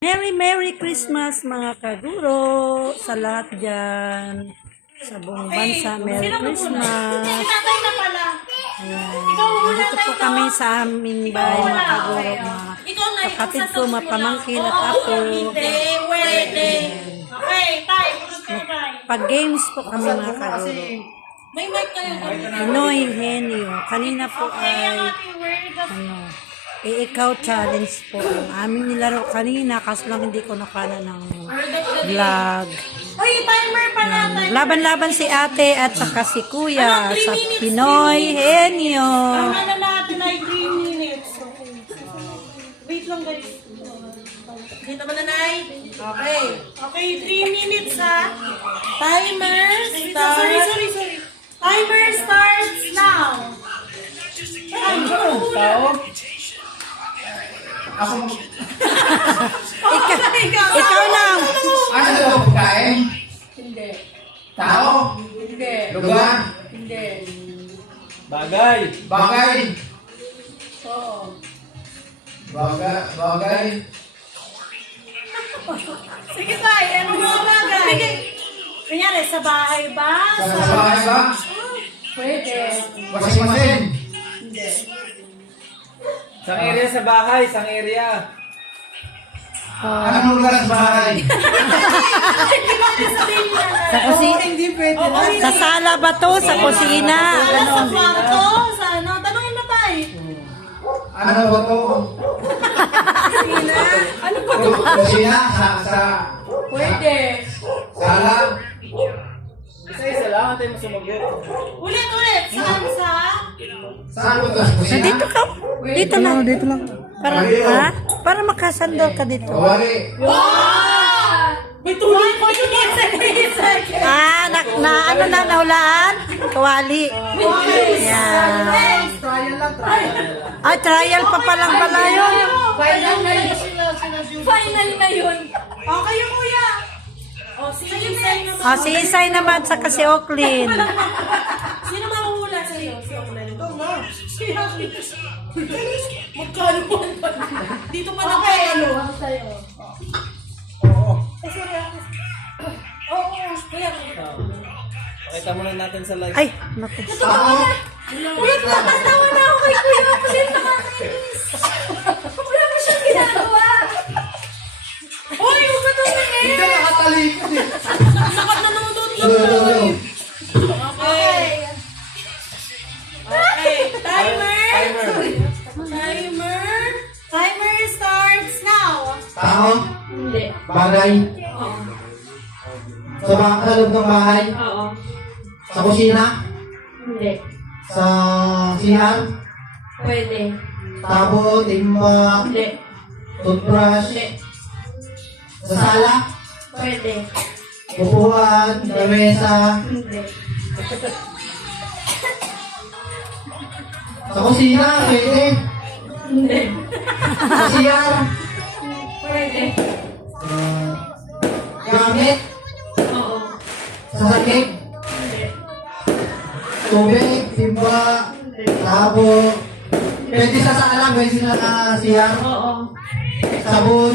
Merry Merry Christmas mga kaguro sa lahat dyan. Sa buong bansa, Merry Christmas. Tatay na pala. Ayan. Dito po kami sa aming bahay mga kaguro. Mga kapatid ko, mapamangkin at ako. Hindi, pwede. Okay, tay. Pumunta tayo, tay. Pag games po kami mga kaguro. May mic kayo. Pinoy Henyo. Kanina po ay ano, eh, ikaw challenge po. Ang aming nilaro kanina kaso lang hindi ko nakana ng vlog. Uy, timer pa natin. Laban-laban si ate at saka si kuya sa Pinoy Henyo. Ang ano natin ay 3 minutes. Wait lang guys. Dito ba nanay? Okay. Okay, 3 minutes ha. Timer starts. Sorry, sorry, sorry. Timer starts now. Tao? Ako, Ika- ikaw lang. ano ito? Pagkain? Hindi. Tao? Hindi. Lugar? Hindi. Bagay. Bagay? Oo. Bagay? Bagay? Sige tayo, ano mga bagay? Sige. Kunyari, sa bahay ba? Sa sa bahay ba? Pwede. Washing machine? Hindi. Isang area sa bahay, isang area. Anong lugar sa bahay? Sa kusina. Hindi pwede. Sa sala ba to? Sa kusina? Ano sa Ano? kwarto? Sa ano? Tanungin mo tayo. Ano ba to? Ano ba ito? Kusina? Sa, sa, Pwede. sala? Lang, antay mo sumagot. Ulit, ulit. Saan sa? Saan ba to? Kusina? Dito ka. Dito lang. Dito lang. Para, ha? Para makasandal ka dito. Kawali? May tuloy pa yun. Ah, na, na ano na nahulaan? Kawali. Yan. Trial lang, trial. Ah, trial pa palang pala yun. Final na yun. Final na yun. O, kayo kuya. O, sige, sa'yo na. Ah, si Isay naman sa kasi Oaklyn. Sino mahuhula sa'yo? Si Oakland. Ito na. Oakland. Magkano po? Dito pa lang kayo. ano? Ako sa'yo. Eh, sorry. Oo, kuya. Pakita muna natin sa live. Ay, naku. Tao? Wait lang, natawa na ako kay Kuya Oakland. Nakakainis. Ka. Hindi nakatalikod eh. Sakat nanonood Ano, ano, ano? Okay. Okay. Timer. Timer. Timer. Starts now. Tao? Hindi. Bagay? Oo. Sa, ba sa loob ng bahay? Oo. Sa kusina? Hindi. Sa sihan? Pwede. Tabo, timba, Hindi. toothbrush? Hindi. Sa sala? Pwede. Upuan, lamesa, Hindi. sa kusina, pwede. Hindi. Sa CR, Pwede. uh, gamit, Oo. sa sakit, Hindi. tubig, timba, tabo. Pwede sa sala, pwede sa CR, Oo. sabon.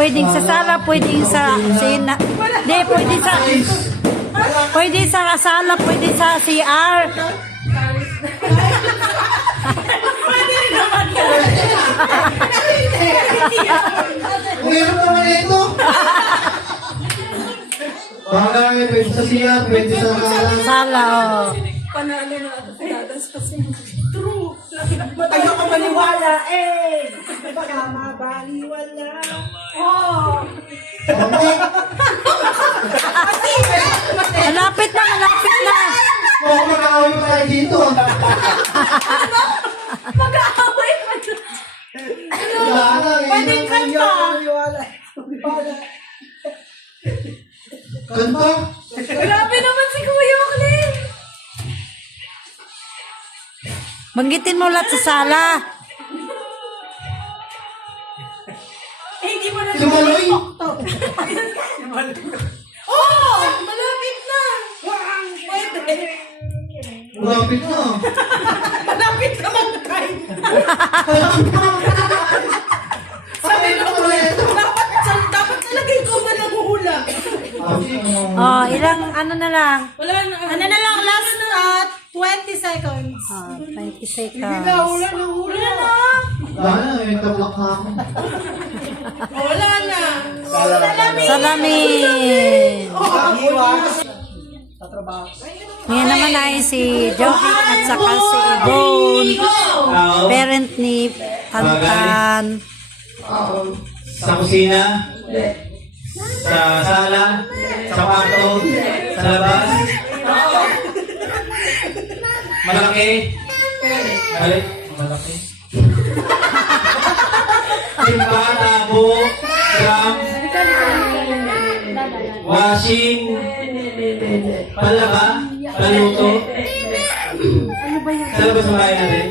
Pwedeng, sa sala, pwedeng sa sina. Hindi, pwede sa... Pwede sa sala, pwede sa CR. Meron naman ito. Bagay, pwede sa siya, pwede sa Sala, oh. Panalo na ako sa dadas kasi. Ka maniwala eh. Baka mabaliwala. Oh. Malapit na, malapit na. Mukhang mag-aaway pa tayo dito. Mag-aaway pa. Wala na, eh. Pwedeng Kanto? Grabe Banggitin mo lahat sa sala. Eh, hindi mo na Sumaloy? Oh! Malapit na! Pwede. Malapit na. Malapit na mag-time. Sabi na ito. Dapat, dapat talagay ko ba ng hula? Oh, ilang ano na lang? Wala na. Ano na lang, last uh, 20 seconds. Oh, 20 seconds. na, hula na. Wala na, may tablak na ako. Wala na. Salamin! Ngayon naman ay si Jovic at saka si Tao. parent ni Tantan. Sa kusina. Sa sala. Sa kwarto. Sa labas. Malaki. Mali. Malaki. Timba, tabo, drum, washing, palaba, paluto. Sa labas ng bahay natin.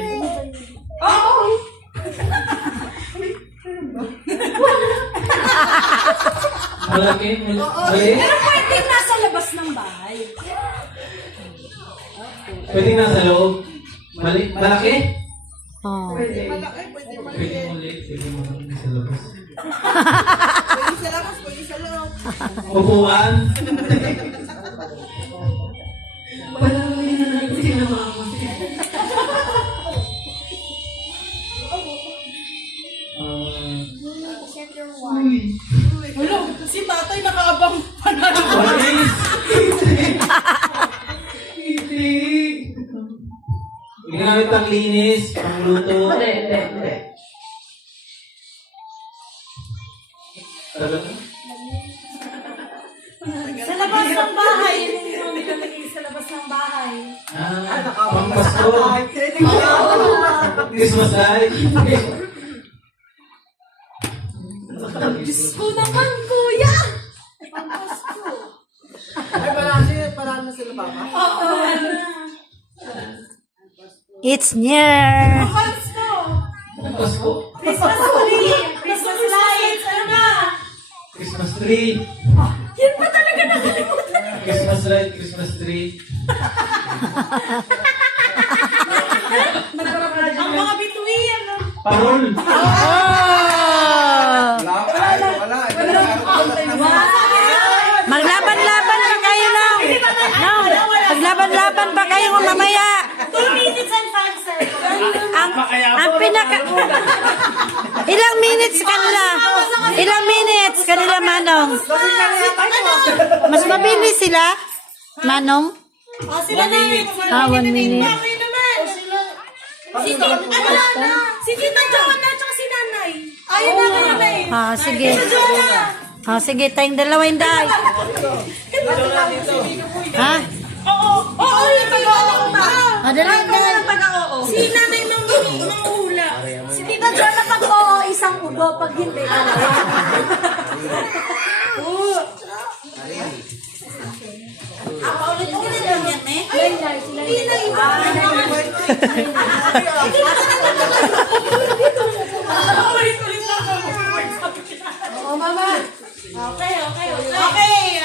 Malaki, malaki. Pero pwede nasa labas ng bahay. Pwede nasa loob. Mali, malaki? Oh. Pwede muli, pwede muli sa labas. Upuan. Wala, si tatay nakaabang pa na. Walis! Hindi! Ginamit ang linis, pangluto. Talaga? Sa labas ng bahay. Yung nilalagay sa labas ng bahay. Ah, pang Pasko. Christmas light. Diyos ko naman, Kuya! It's near. Christmas tree! Christmas lights! Ano na? Christmas tree. Yan pa talaga nakalimutan. Christmas light, Christmas tree. Ang mga bituin. Parol. Oh! Maglaban-laban pa kayo now. No, maglaban-laban pa kayo mamaya. 2 minutes and 5 seconds. Ang, ang pinaka... Ilang minutes kanila? Ilang minutes kanila, Manong? Mas mabilis sila? Manong? Oh, sila na yun. Ah, one minute. Si ano na? Si Tita Joanna at si Nanay. Ayun na ka na eh. Ah, sige. Tita Joanna. Ah, sige, tayong dalawa yung day. Ha? Oo. Oo, yung taga-oo pa. Ah, dalawa yung. Taga-oo. Si Nanay. Tita John pag oo, isang ubo. Pag hindi, dalawa. Paulit-ulit lang yan eh. Hindi na iba. Lang. Oo, mama. Okay, okay, okay. Okay.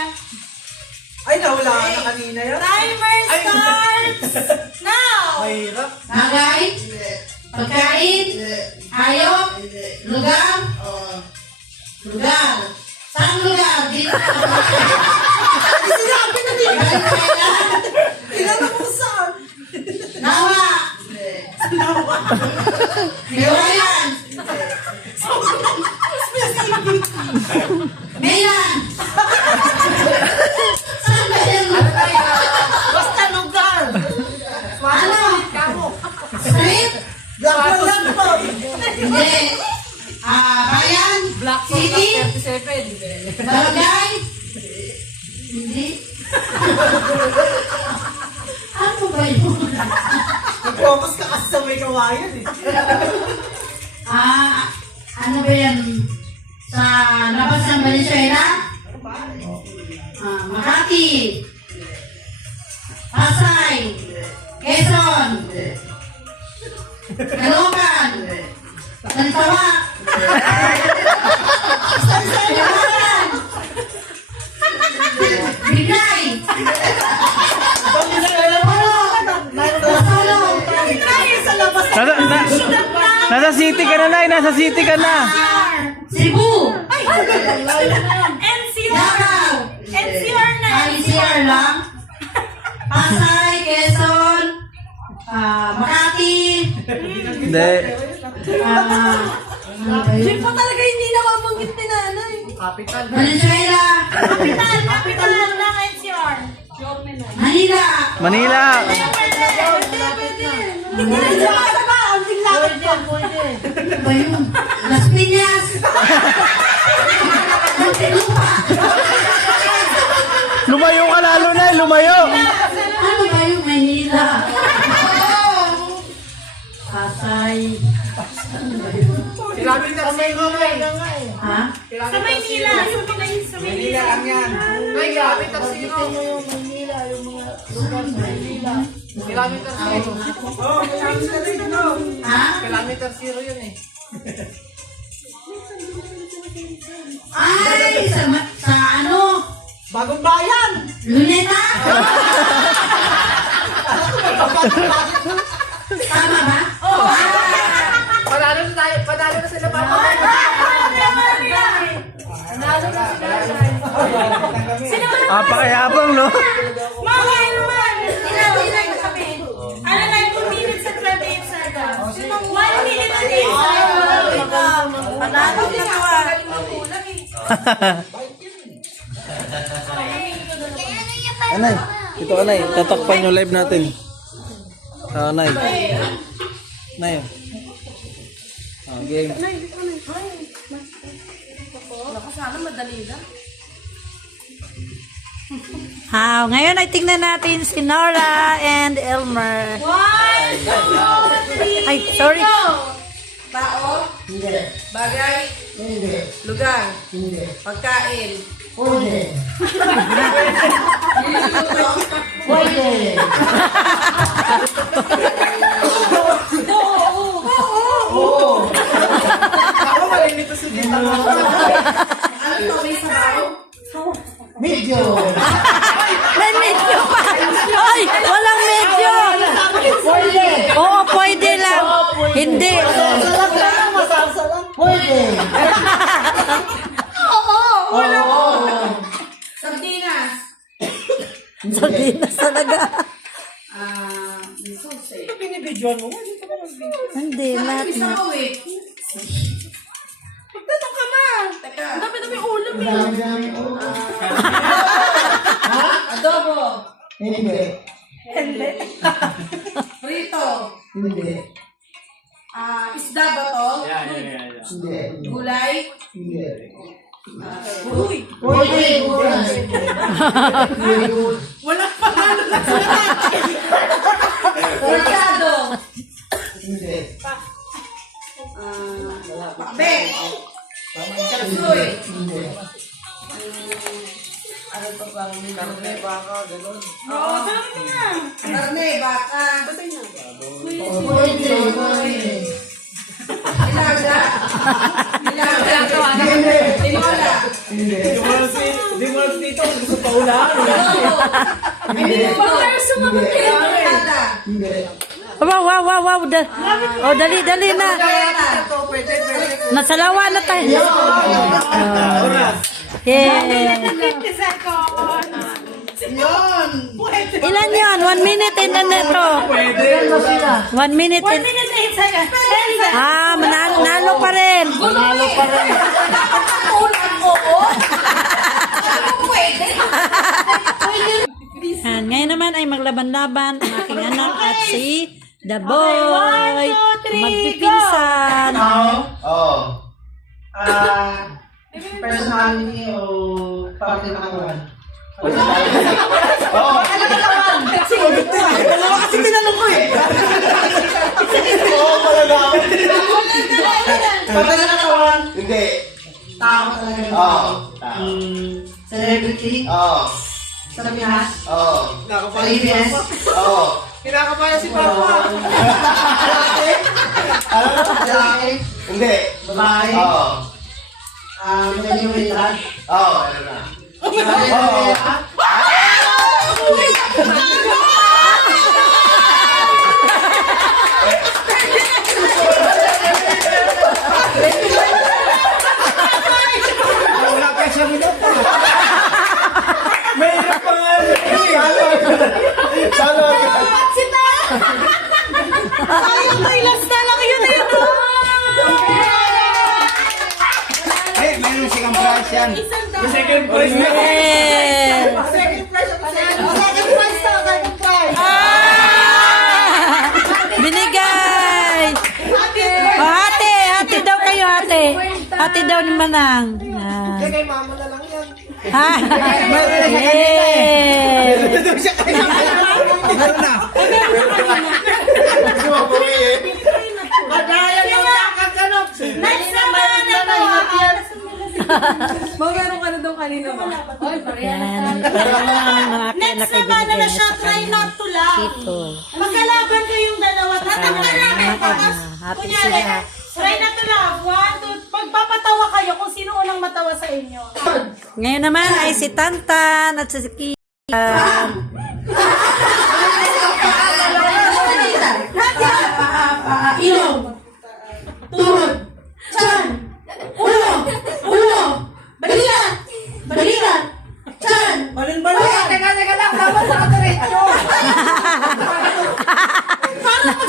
Ay, nawala ka na kanina yan. Timer starts now. Mahirap. Bagay, pagkain, hayop, lugar, lugar. Saan lugar? Dito. Sinabi na din. Tinanong ko saan? Nawa. Hiwayan. Mayan. Ah, ano ba yan? Sa labas ng Valenzuela? Ah, Makati. Pasay. Quezon. Caloocan. Tantawak. Caloocan. Bigay. Nasa, na, nasa city ka na, Nay. Nasa city ka na. Cebu. NCR! NCR na! ICR lang. Pasay, Quezon, ah, Makati, Hindi. ah, ano ba yun? pa talaga hindi namabanggit ni nanay. Venezuela, Kapital! Kapital ng NCR! Manila, Manila. Hindi na siya makasaba! Ang pa! ano ba yun? Las Piñas, Lumayo ka lalo, Nay. Lumayo. ano ba yun? Manila, Pasay, Kilometer zero na ha? Sa Maynila! Sa Maynila! Sa Maynila! lang yan. Ay, kilometer zero. Kilometer zero. Oo, kilometer zero. Ha? Kilometer zero yun eh. Ay, sa, ma- sa ano? Bagong bayan. Luneta? Tama ba? Panalo na tayo. Panalo na sila papa. Panalo na sila. Apakayabang, no? Anay, ito Anay. Tatakpan yung live natin. Ah, Anay. Anay. Ah, game. Ah, ngayon ay tingnan natin si Nora and Elmer. 1, 2, 3, Ay, sorry. Tao. Bagay. Lugar. Pagkain. Ako malinito si Tita. Medyo. May medyo pa. Ay, walang medyo. Oo, pwede. Hindi. Masasalap lang, masasalap. Pwede. Sardinas. Sardinas talaga. Ah, sauce. Binibidyoan mo. Hindi lahat na. Isa ko eh. Magtanong ka ma. Teka. Dami-dami ulam eh. Dami-dami. oh. Adobo. Hindi. Walang panalo na sila. Purchado. Hindi. Pakbe. Chapsuy. Hindi. Ano pa ba? Karne, baka, gano'n. Oo, sabi mo na. Karne, baka. Pwede. Pwede. Ilaga. Ilaga. Hindi. Tinola. Hindi. Hindi mo lang mo Tito. Gusto pa ulaan. Hindi. Kayo? Tada. Hindi. Wow, wow, wow, wow. Da- oh, dali, dali na. Nasalawa na tayo. Oras. Yeah. 50 seconds. Yun. Ilan yun? One minute and then ito. One minute 1 and... minute 8 seconds. 10 seconds. Ah, manalo nalo pa rin. Manalo pa rin. Maglaban-laban ang aking anak at si The Boy. one, two, three, Magpipinsan. Oo. Ah, personality o parte ng katawan? Oo. Dalawa kasi tinanong ko eh. Oo, malalaman. Parte ng katawan. Hindi. Tao talaga. Oo. Tao. Mm, Celebrity. Oo. Sa Pinas. Oo. Sa ABS. Oo. Kinakabayan si Papa. Ano? Lalaki. Hindi. Babae. Oo. Ah, magaling mo edad. Oo, ano na. Oo. Wala pa siya minuto. Mahirap pa nga. Salo agad. Sayang kay last na lang yun no? Eh, mayroong second prize yan. Second prize na. Second prize. Second prize to. Second prize. Ah! Binigay! Oh, hati! Hati daw kayo, hati. Hati daw ni Manang. Yan. Kay mama na lang Ha? Meron na. Gusto mo bumihin? Madaya yung nakaganap. Next naman na to. Magkano ka na daw kanina ba? Oy, anak Next naman na na siya, try not to laugh. Magkalaban kayong dalawa. Ah, Tapos, happy sila. Try not to laugh. One, two, pagpapatawa kayo kung sino unang matawa sa inyo. Ngayon naman ay si Tantan at si Kian. Ilong. Tuhod. Chan. Ulo. Ulo. Balikat. Balikat. Chan. Balin-balin. Teka, teka lang. Dapat nakadiretso.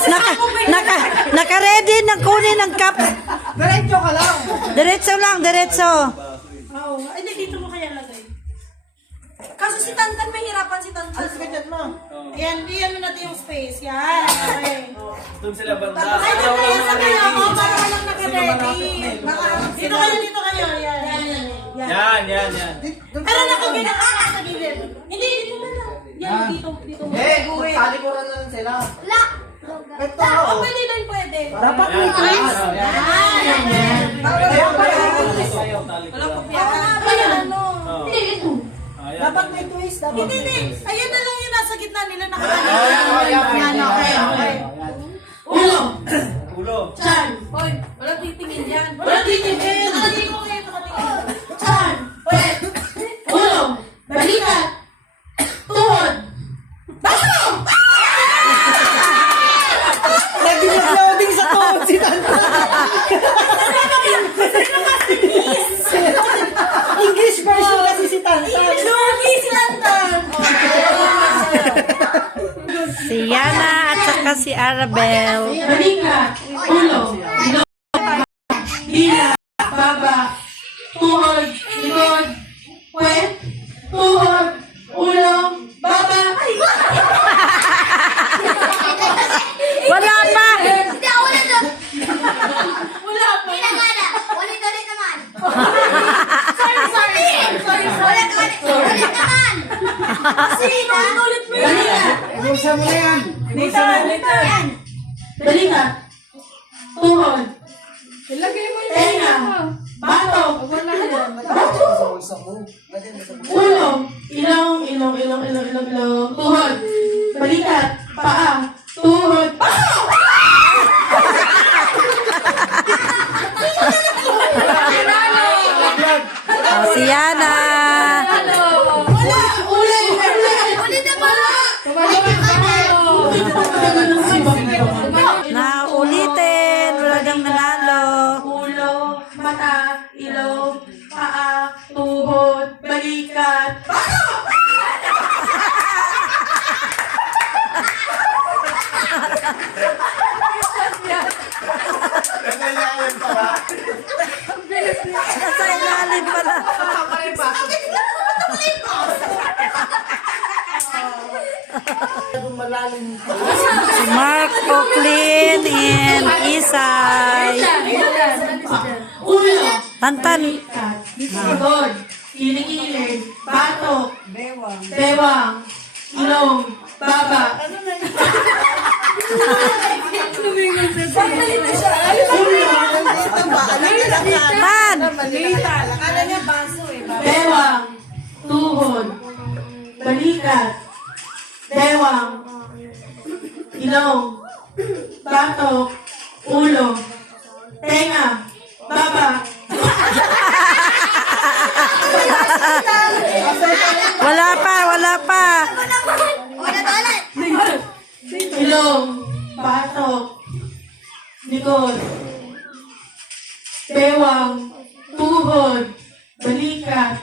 Naka, naka, naka-ready ng kunin ng cup. Diretso ka lang. Diretso lang, diretso. Oo. Ay, hindi, dito mo kaya lagay. Kaso si Tantan, mahirapan si Tantan. Alis ka dyan mo. Yan, di ano natin yung space. Yan, okay. Doon sila banda. Ay, doon kayo sa kayo. Oo, para walang naka-ready. Dito kayo, dito kayo. Yan, yan, yan. Yan. Yan, yan, yan. Ano nakaganyan ka sa gilid? Hindi, dito na lang. Yan, dito, dito mo. Eh, talikuran na lang sila. Ito. Oh, pwede din, pwede. Dapat may twist. Oo nga ba yan, ano? Dapat may twist. Dapat Hindi, hindi. Ayan na lang yung nasa gitna nila nakaganyan. Yan, okay, okay. Ulo. Ulo. Chan. Hoy, wala titingin dyan. Wala titigil. Saka si Arabel. Balikat. Ulo. Ilong. Dila. Baba. Tuhod. Likod. Puwet. Tuhod. Ulo. Baba. Wala pa! Hindi, wala to. Wala pa. Pinagana. Ulit-ulit naman. sorry, sorry. Sorry, sorry. Ulit naman. Sino? Ulit mo yun. Balikat. Inusa mo na yan. Yan. Balikat. Tuhod. Ilagay mo yung Tenga. Wala yan. Ulo. Ilong. Ilong. Ilong. Ilong. Ilong. Ilong. Tuhod. Balikat. Paa. Tuhod. Pasok! Oh, si Yana. Naulitin. Wala nang nanalo. Ulo, mata, ilong, paa, tuhod, balikat. Nasa ilalim pala. Si Mark Oaklin and Isay. Ulo, Tantan. tuhod, kilikili, batok, bewang, ilong, baba. Nalito siya. Ano ba? Pan! Akala niya baso eh. Bewang, tuhod, balikat, bewang, ilong, batok, ulo, tenga, baba, Wala pa, wala pa. Ilong, batok, likod, bewang, tuhod, balikat,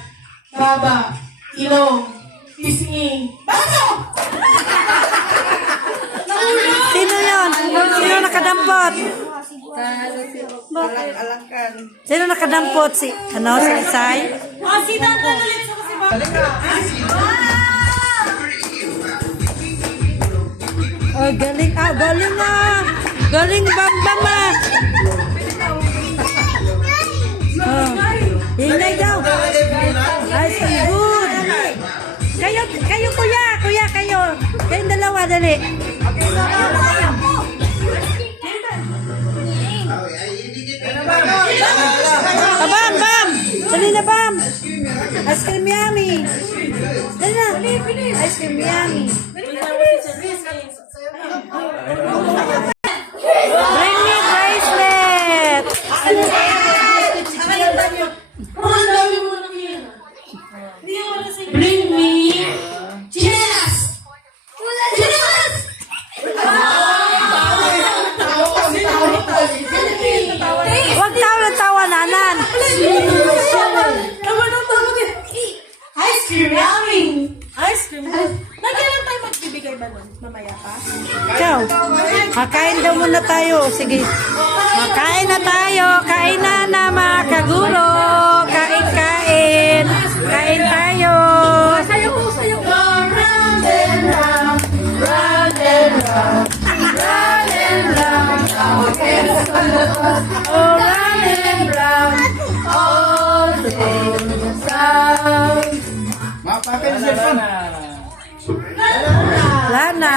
baba, ilong, pisngi, Sino Sino nakadampot? Sino nakadampot? Si, ano, si Isay? Oh, si Dandan ulit sa kasi ba? Oh, galing. Ah, galing na. Galing bambam ah. Oh. Ingay daw. Ay, so good. Kayo, kayo kuya, kuya kayo. Kayong dalawa, dali. Ah, bam, bam. Dali na, bam. Ice cream yummy. Dali na. Ice cream yummy. Cream yummy! Ice cream. Nagkailan tayo magbibigay ba nun? Mamaya pa? Ikaw, makain daw muna tayo. Sige. Makain na tayo. Kain na na mga kaguro. Kain, kain. Kain tayo. Sayo ko, sayo ko. Round and round, round and round, round and round, round and round, oh round and round, all day sound. Wala na.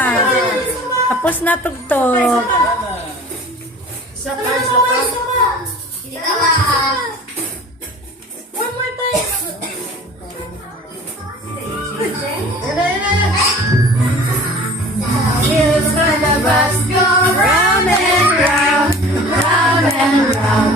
Tapos na tugtog. Hindi ka ma- One more time. Here's bus go round and round, round and round